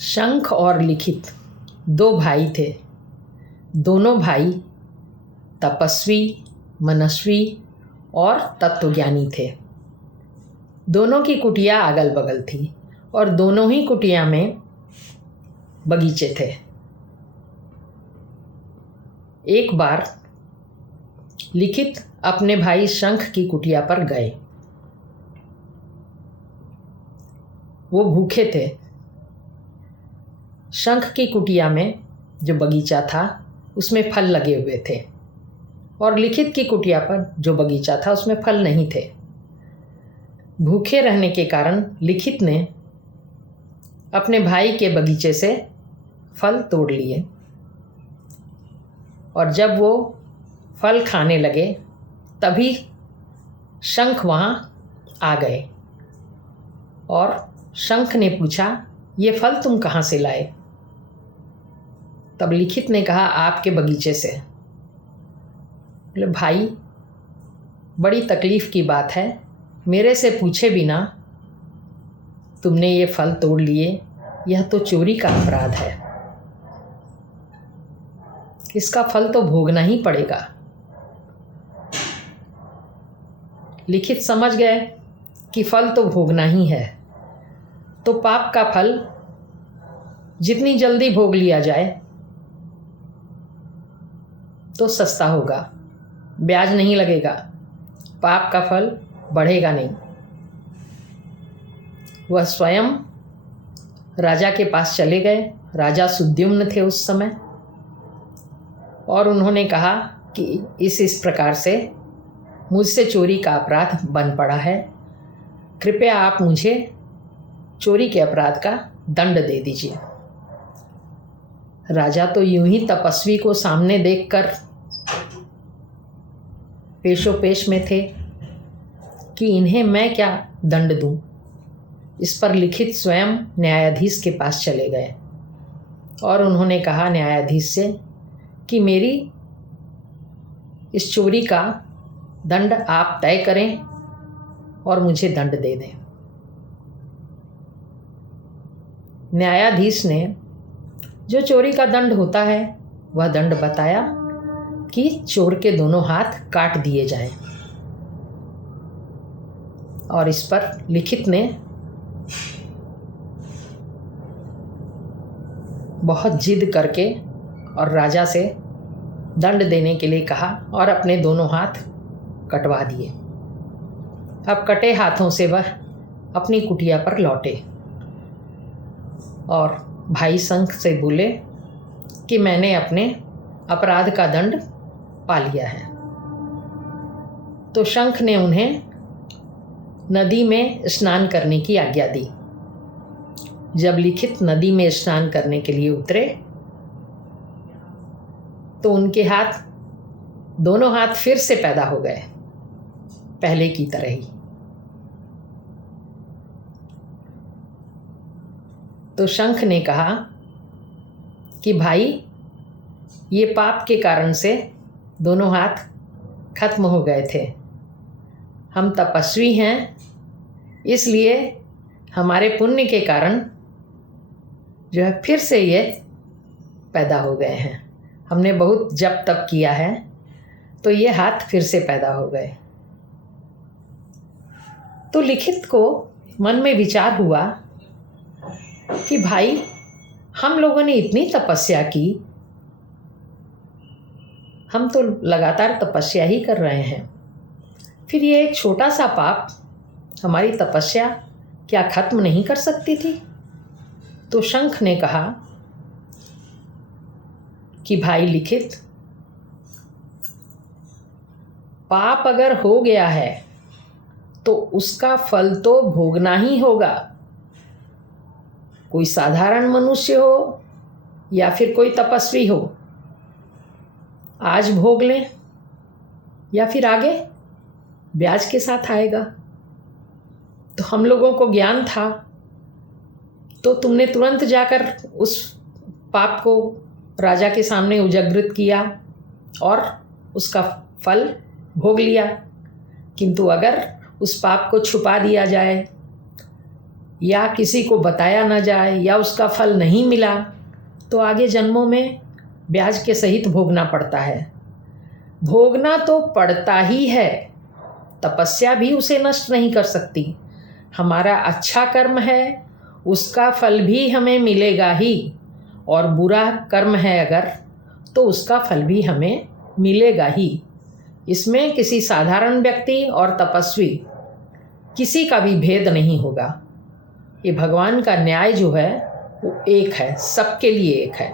शंख और लिखित दो भाई थे। दोनों भाई तपस्वी, मनस्वी और तत्वज्ञानी थे। दोनों की कुटिया अगल बगल थी और दोनों ही कुटिया में बगीचे थे। एक बार लिखित अपने भाई शंख की कुटिया पर गए। वो भूखे थे। शंख की कुटिया में जो बगीचा था उसमें फल लगे हुए थे और लिखित की कुटिया पर जो बगीचा था उसमें फल नहीं थे। भूखे रहने के कारण लिखित ने अपने भाई के बगीचे से फल तोड़ लिए और जब वो फल खाने लगे तभी शंख वहाँ आ गए और शंख ने पूछा, ये फल तुम कहाँ से लाए? तब लिखित ने कहा, आपके बगीचे से। बोले, भाई बड़ी तकलीफ़ की बात है, मेरे से पूछे बिना तुमने ये फल तोड़ लिए, यह तो चोरी का अपराध है। इसका फल तो भोगना ही पड़ेगा। लिखित समझ गए कि फल तो भोगना ही है, तो पाप का फल जितनी जल्दी भोग लिया जाए तो सस्ता होगा, ब्याज नहीं लगेगा, पाप का फल बढ़ेगा नहीं। वह स्वयं राजा के पास चले गए। राजा सुद्युम्न थे उस समय और उन्होंने कहा कि इस प्रकार से मुझसे चोरी का अपराध बन पड़ा है, कृपया आप मुझे चोरी के अपराध का दंड दे दीजिए। राजा तो यूं ही तपस्वी को सामने देखकर पेशोपेश में थे कि इन्हें मैं क्या दंड दूं। इस पर लिखित स्वयं न्यायाधीश के पास चले गए और उन्होंने कहा न्यायाधीश से कि मेरी इस चोरी का दंड आप तय करें और मुझे दंड दे दें। न्यायाधीश ने जो चोरी का दंड होता है वह दंड बताया कि चोर के दोनों हाथ काट दिए जाएं। और इस पर लिखित ने बहुत जिद करके और राजा से दंड देने के लिए कहा और अपने दोनों हाथ कटवा दिए। अब कटे हाथों से वह अपनी कुटिया पर लौटे और भाई शंख से बोले कि मैंने अपने अपराध का दंड पा लिया है। तो शंख ने उन्हें नदी में स्नान करने की आज्ञा दी। जब लिखित नदी में स्नान करने के लिए उतरे तो उनके हाथ, दोनों हाथ फिर से पैदा हो गए, पहले की तरह ही। तो शंख ने कहा कि भाई ये पाप के कारण से दोनों हाथ खत्म हो गए थे। हम तपस्वी हैं, इसलिए हमारे पुण्य के कारण जो है फिर से ये पैदा हो गए हैं। हमने बहुत जप तप किया है तो ये हाथ फिर से पैदा हो गए। तो लिखित को मन में विचार हुआ कि भाई हम लोगों ने इतनी तपस्या की, हम तो लगातार तपस्या ही कर रहे हैं, फिर ये एक छोटा सा पाप हमारी तपस्या क्या खत्म नहीं कर सकती थी? तो शंख ने कहा कि भाई लिखित, पाप अगर हो गया है तो उसका फल तो भोगना ही होगा। कोई साधारण मनुष्य हो या फिर कोई तपस्वी हो, आज भोग लें या फिर आगे ब्याज के साथ आएगा। तो हम लोगों को ज्ञान था तो तुमने तुरंत जाकर उस पाप को राजा के सामने उजागृत किया और उसका फल भोग लिया। किंतु अगर उस पाप को छुपा दिया जाए या किसी को बताया ना जाए या उसका फल नहीं मिला तो आगे जन्मों में ब्याज के सहित भोगना पड़ता है। भोगना तो पड़ता ही है, तपस्या भी उसे नष्ट नहीं कर सकती। हमारा अच्छा कर्म है उसका फल भी हमें मिलेगा ही, और बुरा कर्म है अगर तो उसका फल भी हमें मिलेगा ही। इसमें किसी साधारण व्यक्ति और तपस्वी किसी का भी भेद नहीं होगा। ये भगवान का न्याय जो है वो एक है, सबके लिए एक है।